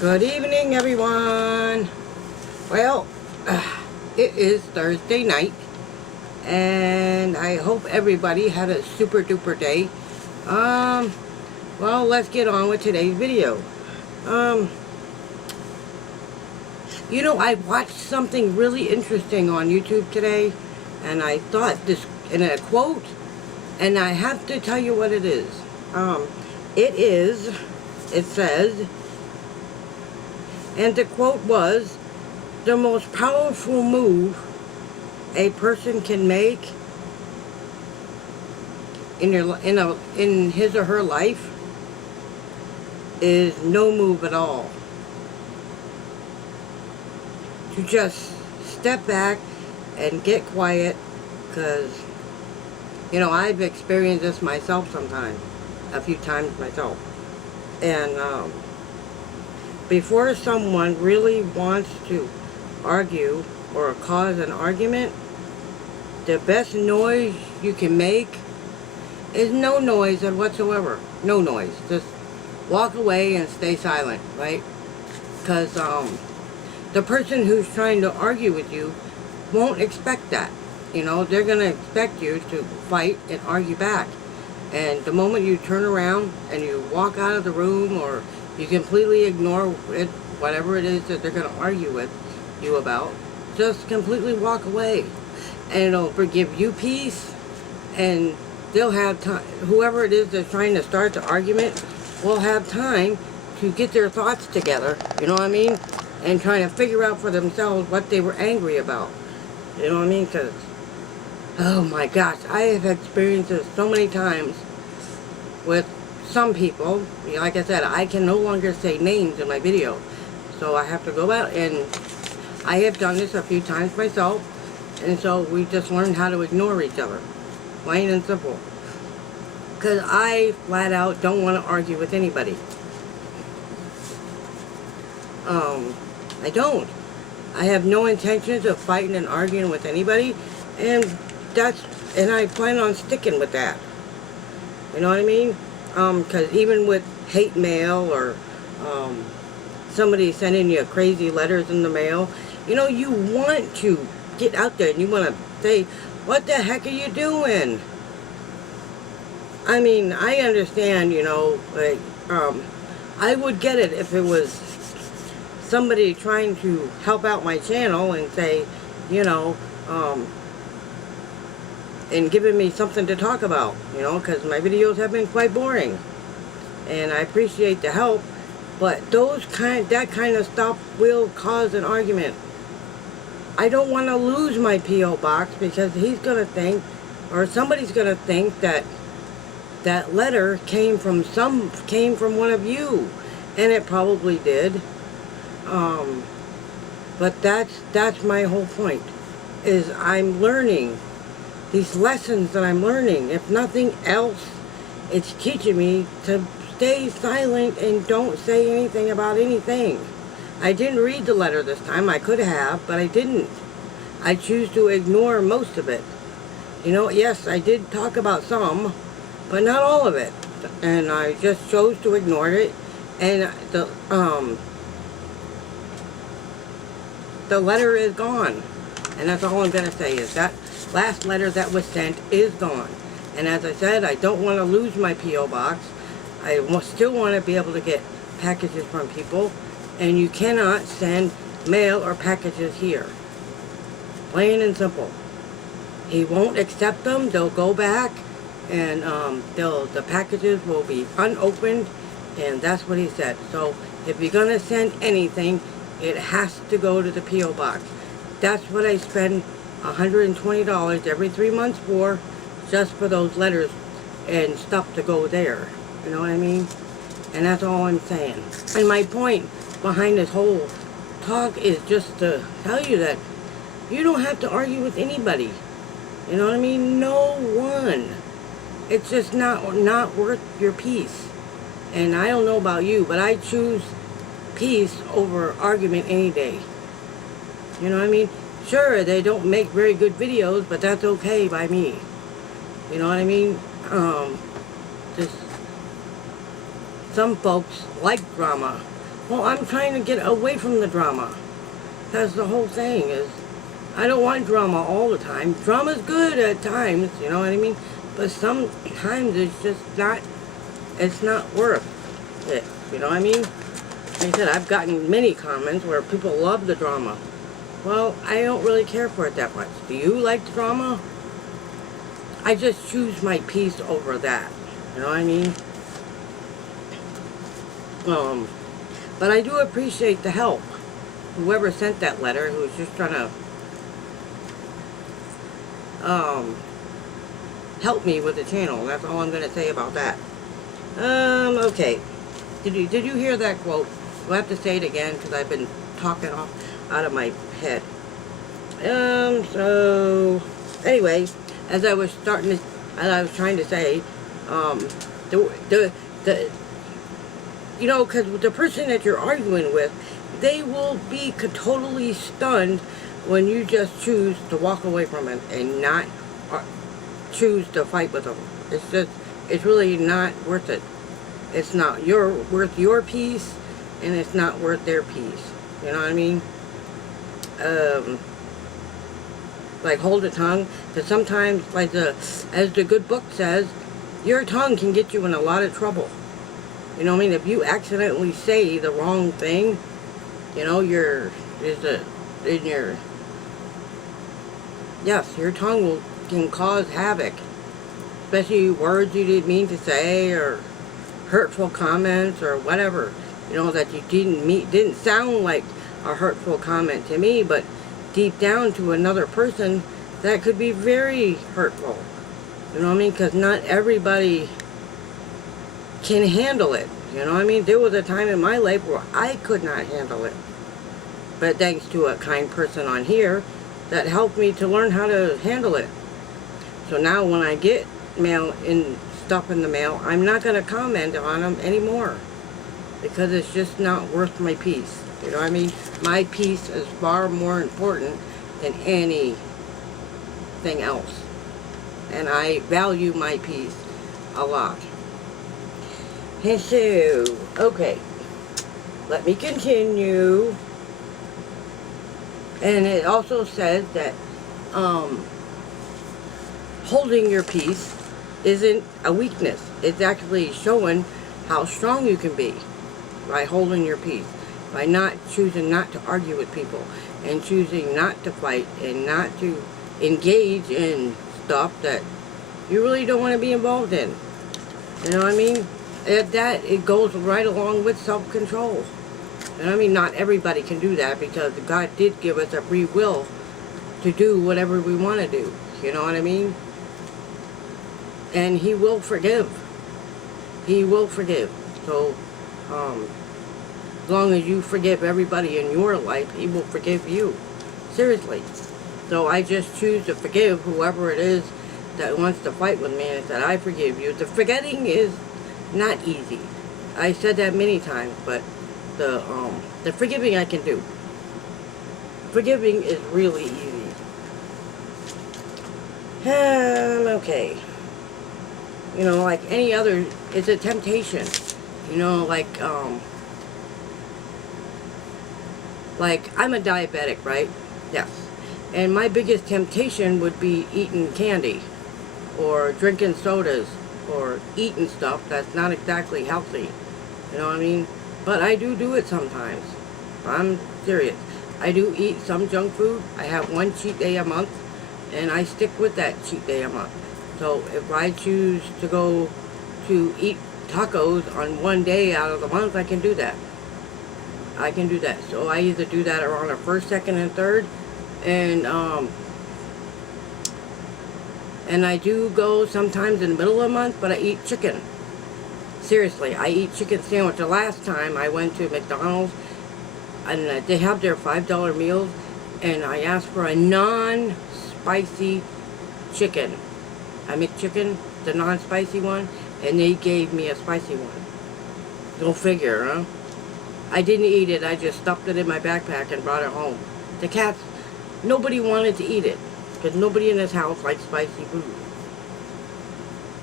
Good evening, everyone. Well, it is Thursday night, and I hope everybody had a super duper day. Well, let's get on with today's video. I watched something really interesting on YouTube today, and I thought this in a quote, and I have to tell you what it is. It says, and the quote was, the most powerful move a person can make in his or her life is no move at all. To just step back and get quiet, because I've experienced this myself sometimes, a few times myself. And before someone really wants to argue or cause an argument, the best noise you can make is no noise whatsoever. No noise. Just walk away and stay silent, right? Because the person who's trying to argue with you won't expect that. They're going to expect you to fight and argue back. And the moment you turn around and you walk out of the room, or you completely ignore it, whatever it is that they're going to argue with you about, just completely walk away. And it'll give you peace, and they'll have time. Whoever it is that's trying to start the argument will have time to get their thoughts together, you know what I mean? And trying to figure out for themselves what they were angry about. You know what I mean? Because, oh my gosh, I have experienced this so many times with some people. Like I said, I can no longer say names in my video. So I have to go out, and I have done this a few times myself. And so we just learned how to ignore each other. Plain and simple. Because I flat out don't want to argue with anybody. I don't. I have no intentions of fighting and arguing with anybody, and I plan on sticking with that. You know what I mean? Because even with hate mail, or somebody sending you crazy letters in the mail, you want to get out there and you want to say, what the heck are you doing? I mean, I understand, I would get it if it was somebody trying to help out my channel and say, and giving me something to talk about, because my videos have been quite boring. And I appreciate the help, but that kind of stuff will cause an argument. I don't want to lose my P.O. box, because he's going to think, or somebody's going to think that that letter came from one of you, and it probably did. But that's my whole point, is I'm learning these lessons that I'm learning. If nothing else, it's teaching me to stay silent and don't say anything about anything. I didn't read the letter this time. I could have, but I didn't. I choose to ignore most of it. Yes, I did talk about some, but not all of it. And I just chose to ignore it. And the letter is gone. And that's all I'm going to say, is that last letter that was sent is gone. And as I said, I don't want to lose my P.O. box. I still want to be able to get packages from people. And you cannot send mail or packages here. Plain and simple. He won't accept them. They'll go back, and the packages will be unopened, and that's what he said. So if you're going to send anything, it has to go to the P.O. box. That's what I spend $120 every 3 months for, just for those letters and stuff to go there. You know what I mean? And that's all I'm saying. And my point behind this whole talk is just to tell you that you don't have to argue with anybody. You know what I mean? No one. It's just not worth your peace. And I don't know about you, but I choose peace over argument any day. You know what I mean? Sure, they don't make very good videos, but that's okay by me. You know what I mean? Just some folks like drama. Well, I'm trying to get away from the drama. That's the whole thing is, I don't want drama all the time. Drama's good at times, you know what I mean? But sometimes it's not worth it, you know what I mean? Like I said, I've gotten many comments where people love the drama. Well, I don't really care for it that much. Do you like the drama? I just choose my peace over that, you know what I mean? But I do appreciate the help. Whoever sent that letter, who was just trying to help me with the channel. That's all I'm going to say about that. Okay. Did you hear that quote? I'll have to say it again because I've been talking out of my head. So anyway, as I was trying to say, you know, because the person that you're arguing with, they will be totally stunned when you just choose to walk away from it and not choose to fight with them. It's really not worth it. It's not worth your peace, and it's not worth their peace. You know what I mean? Like, hold the tongue, because sometimes, like as the good book says, your tongue can get you in a lot of trouble. You know what I mean? If you accidentally say the wrong thing, you know, your tongue can cause havoc. Especially words you didn't mean to say, or hurtful comments, or whatever. You know, that you didn't sound like a hurtful comment to me, but deep down to another person, that could be very hurtful. You know what I mean? Because not everybody can handle it. You know what I mean? There was a time in my life where I could not handle it. But thanks to a kind person on here that helped me to learn how to handle it. So now when I get stuff in the mail, I'm not going to comment on them anymore. Because it's just not worth my peace. You know what I mean? My peace is far more important than anything else. And I value my peace a lot. And so, okay, let me continue. And it also says that holding your peace isn't a weakness. It's actually showing how strong you can be by holding your peace. By choosing not to argue with people, and choosing not to fight, and not to engage in stuff that you really don't want to be involved in. You know what I mean? It goes right along with self-control. You know what I mean? Not everybody can do that, because God did give us a free will to do whatever we want to do. You know what I mean? And He will forgive. He will forgive. So, as long as you forgive everybody in your life, He will forgive you. Seriously. So I just choose to forgive whoever it is that wants to fight with me, and said, I forgive you. The forgetting is not easy. I said that many times, but the forgiving I can do. Forgiving is really easy. Okay. You know, like any other, it's a temptation. You know, like I'm a diabetic, right? Yes. And my biggest temptation would be eating candy, or drinking sodas, or eating stuff that's not exactly healthy. You know what I mean? But I do it sometimes. I'm serious. I do eat some junk food. I have one cheat day a month, and I stick with that cheat day a month. So if I choose to go to eat tacos on one day out of the month, I can do that. I can do that. So I either do that around the 1st, 2nd, and 3rd, and I do go sometimes in the middle of the month, but I eat chicken. Seriously, I eat chicken sandwich. The last time I went to McDonald's, and they have their $5 meals, and I asked for a non-spicy chicken. I make chicken, the non-spicy one, and they gave me a spicy one. Go figure, huh? I didn't eat it. I just stuffed it in my backpack and brought it home. The cats, nobody wanted to eat it, because nobody in this house likes spicy food.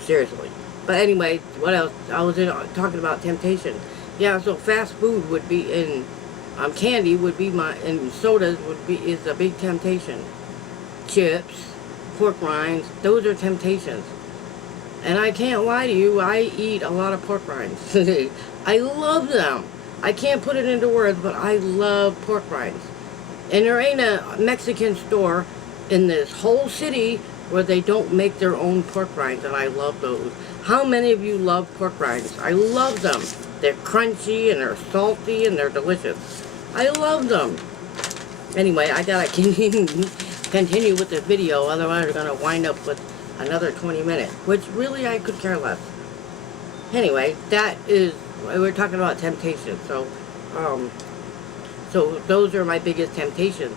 Seriously. But anyway, what else? I was talking about temptation. Yeah, so fast food would be, and candy would be and sodas is a big temptation. Chips, pork rinds, those are temptations. And I can't lie to you, I eat a lot of pork rinds. I love them. I can't put it into words, but I love pork rinds. And there ain't a Mexican store in this whole city where they don't make their own pork rinds, and I love those. How many of you love pork rinds? I love them. They're crunchy, and they're salty, and they're delicious. I love them. Anyway, I gotta continue with the video, otherwise we're gonna wind up with another 20 minutes, which really I could care less. Anyway, we're talking about temptation, so those are my biggest temptations.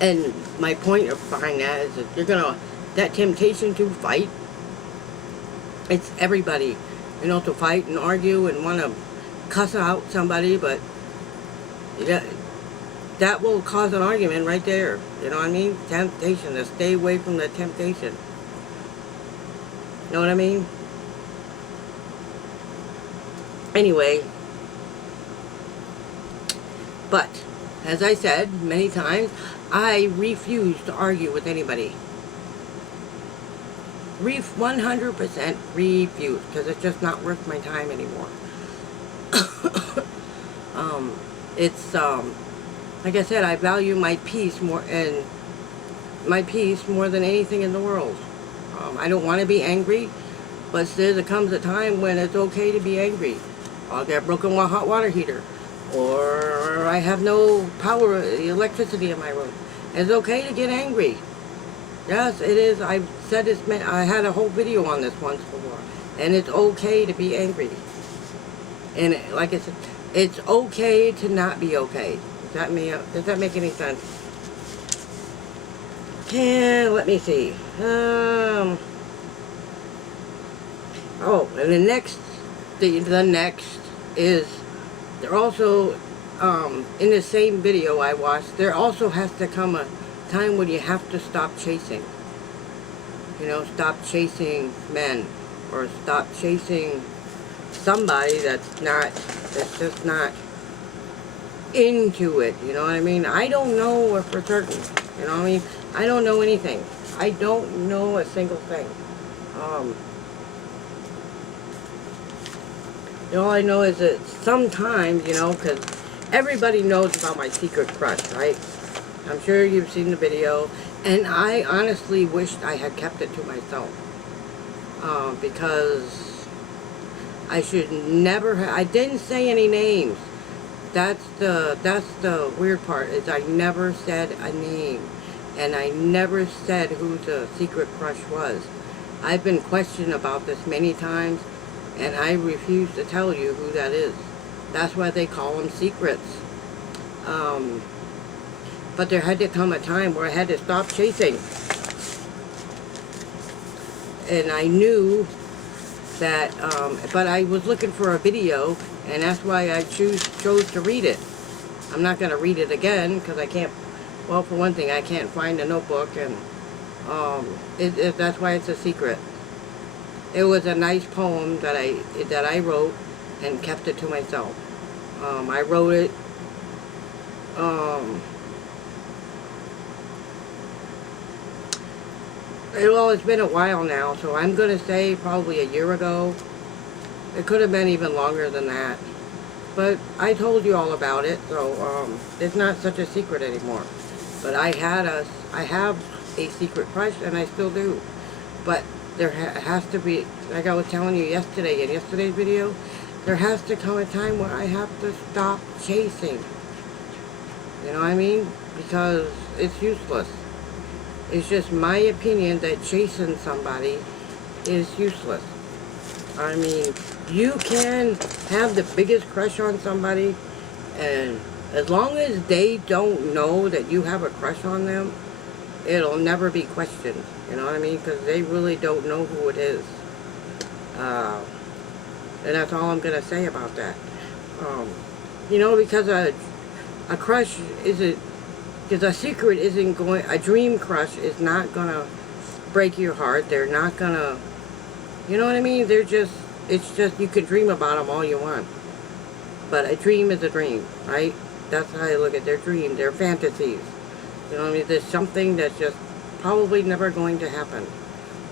And my point behind that is that that temptation to fight, it's everybody, to fight and argue and want to cuss out somebody, but that will cause an argument right there. You know what I mean? Temptation, to stay away from the temptation. You know what I mean? Anyway, but as I said many times, I refuse to argue with anybody. 100% refuse, because it's just not worth my time anymore. Like I said, I value my peace more than anything in the world. I don't want to be angry, but there comes a time when it's okay to be angry. I'll get broken hot water heater, or I have no electricity in my room. It's okay to get angry. Yes, it is. I've said this. I had a whole video on this once before, and it's okay to be angry. And like I said, it's okay to not be okay. Does that make any sense? Let me see. Oh, and the next is, they're also, in the same video I watched, there also has to come a time when you have to stop chasing. Stop chasing men, or stop chasing somebody that's just not into it. You know what I mean? I don't know for certain. You know what I mean? I don't know anything. I don't know a single thing. All I know is that sometimes, because everybody knows about my secret crush, right? I'm sure you've seen the video, and I honestly wished I had kept it to myself, because I should never I didn't say any names. That's the weird part, is I never said a name, and I never said who the secret crush was. I've been questioned about this many times, and I refuse to tell you who that is. That's why they call them secrets. But there had to come a time where I had to stop chasing. And I knew that, but I was looking for a video, and that's why I chose to read it. I'm not going to read it again, because I can't, well, for one thing, I can't find a notebook, and that's why it's a secret. It was a nice poem that I wrote and kept it to myself. I wrote it, well, it's been a while now, so I'm going to say probably a year ago. It could have been even longer than that. But I told you all about it, so it's not such a secret anymore. But I have a secret crush, and I still do. But there has to be, like I was telling you yesterday in yesterday's video, there has to come a time where I have to stop chasing. You know what I mean? Because it's useless. It's just my opinion that chasing somebody is useless. I mean, you can have the biggest crush on somebody, and as long as they don't know that you have a crush on them, it'll never be questioned. You know what I mean? Because they really don't know who it is. And that's all I'm going to say about that. Because a crush isn't, because a secret isn't going, a dream crush is not going to break your heart. They're not going to, you know what I mean? It's just, you can dream about them all you want. But a dream is a dream, right? That's how I look at their dream, their fantasies. You know what I mean? There's something that's just probably never going to happen.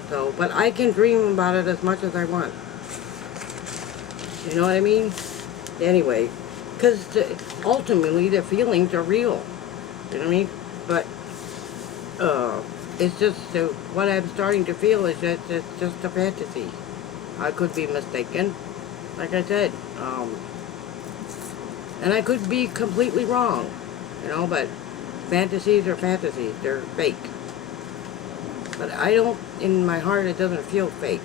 So, but I can dream about it as much as I want. You know what I mean? Anyway, because ultimately the feelings are real. You know what I mean? But it's just what I'm starting to feel is that it's just a fantasy. I could be mistaken, like I said, and I could be completely wrong. You know, but fantasies are fantasies; they're fake. But I don't, in my heart, it doesn't feel fake.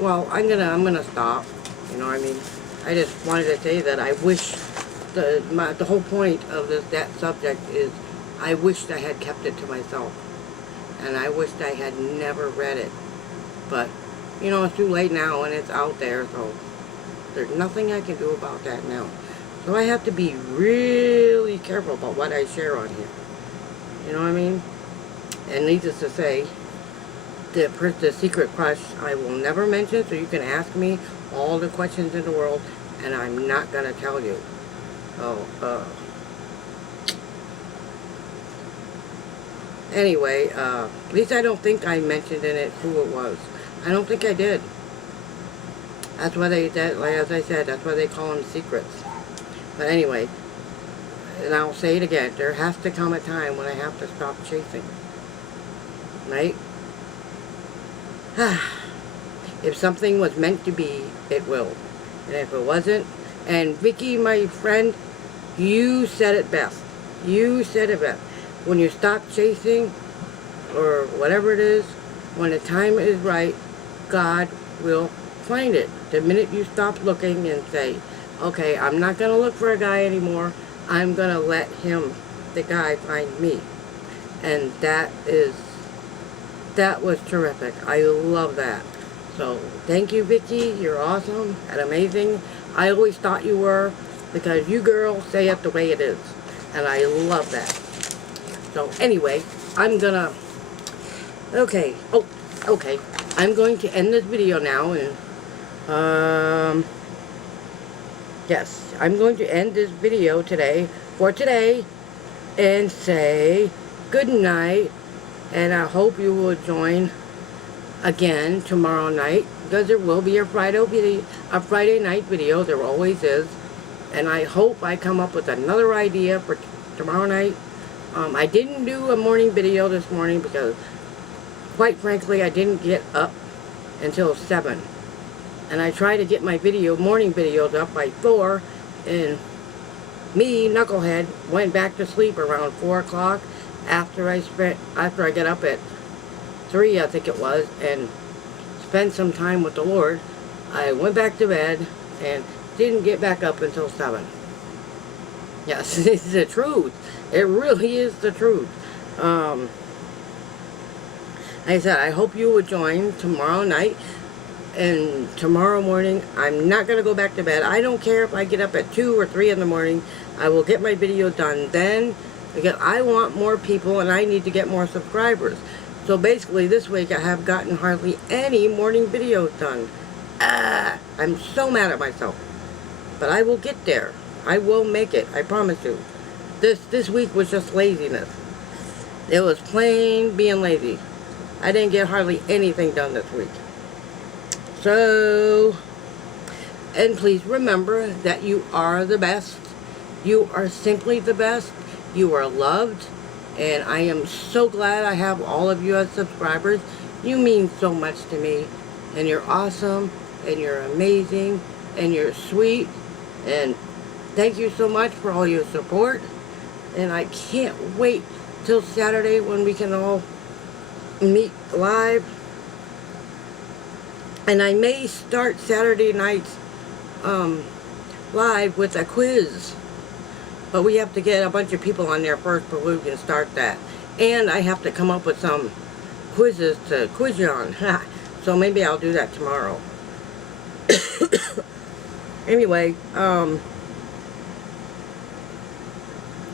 Well, I'm gonna stop. You know what I mean? I just wanted to say that I wish the whole point of that subject is I wished I had kept it to myself, and I wished I had never read it. But you know, it's too late now, and it's out there, so there's nothing I can do about that now. So I have to be really careful about what I share on here. You know what I mean? And needless to say, the secret crush I will never mention, so you can ask me all the questions in the world, and I'm not going to tell you. Anyway, at least I don't think I mentioned in it who it was. I don't think I did. That's why as I said, that's why they call them secrets. But anyway, and I'll say it again, there has to come a time when I have to stop chasing. Right? If something was meant to be, it will. And if it wasn't, and Vicky, my friend, you said it best. You said it best. When you stop chasing, or whatever it is, when the time is right, God will find it. The minute you stop looking and say, okay, I'm not going to look for a guy anymore, I'm going to let him, the guy, find me. And that was terrific. I love that. So, thank you, Vicky. You're awesome and amazing. I always thought you were, because you girls say it the way it is. And I love that. So, anyway, I'm gonna... Okay. Oh, okay. I'm going to end this video now. And, yes, I'm going to end this video for today, and say good night. And I hope you will join again tomorrow night, because there will be a Friday night video. There always is. And I hope I come up with another idea for tomorrow night. I didn't do a morning video this morning because, quite frankly, I didn't get up until 7. And I tried to get my morning videos up by 4, and me, knucklehead, went back to sleep around 4 o'clock after I got up at 3, I think it was, and spent some time with the Lord. I went back to bed and didn't get back up until 7. Yes, it's the truth. It really is the truth. Like I said, I hope you will join tomorrow night. And tomorrow morning, I'm not going to go back to bed. I don't care if I get up at 2 or 3 in the morning. I will get my video done then, because I want more people and I need to get more subscribers. So basically this week I have gotten hardly any morning videos done. I'm so mad at myself. But I will get there. I will make it. I promise you. This week was just laziness. It was plain being lazy. I didn't get hardly anything done this week. So, and please remember that you are the best. You are simply the best. You are loved. And I am so glad I have all of you as subscribers. You mean so much to me. And you're awesome. And you're amazing. And you're sweet. And thank you so much for all your support. And I can't wait till Saturday when we can all meet live. And I may start Saturday nights live with a quiz. But we have to get a bunch of people on there first before we can start that. And I have to come up with some quizzes to quiz you on. So maybe I'll do that tomorrow. Anyway, love,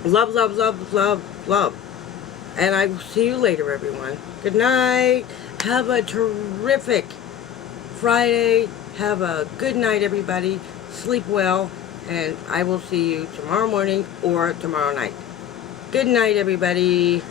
love, love, love, love. And I will see you later, everyone. Good night. Have a terrific Friday. Have a good night, everybody. Sleep well. And I will see you tomorrow morning or tomorrow night. Good night, everybody.